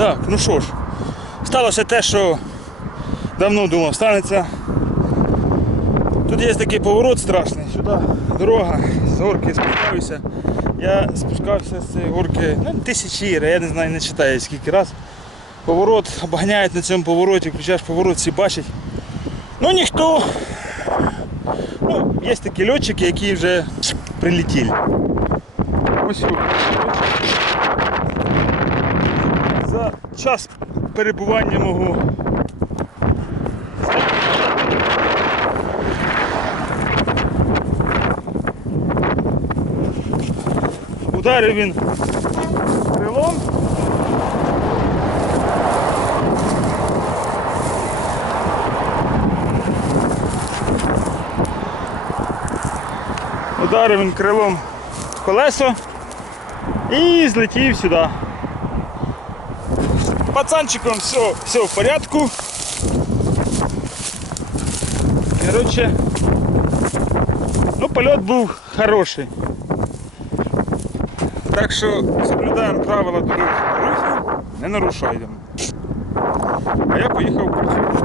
Так, ну що ж, сталося те, що давно думав, станеться. Тут є такий поворот страшний, сюди дорога, з горки спускаюся. Я спускався з цієї горки ну, тисячі, я не знаю, не читаю скільки раз. Поворот, обганяють на цьому повороті, включаєш поворот, всі бачать. Ну ніхто. Ну, є такі льотчики, які вже прилетіли. Ось. Час перебування мого Ударив він крилом. Ударив він крилом колесо і злетів сюди. З Пацанчиком все, все в порядку. Короче, ну польот був хороший. Так що соблюдаємо правила дорожнього руху, не нарушаємо. А я поїхав в Курцю.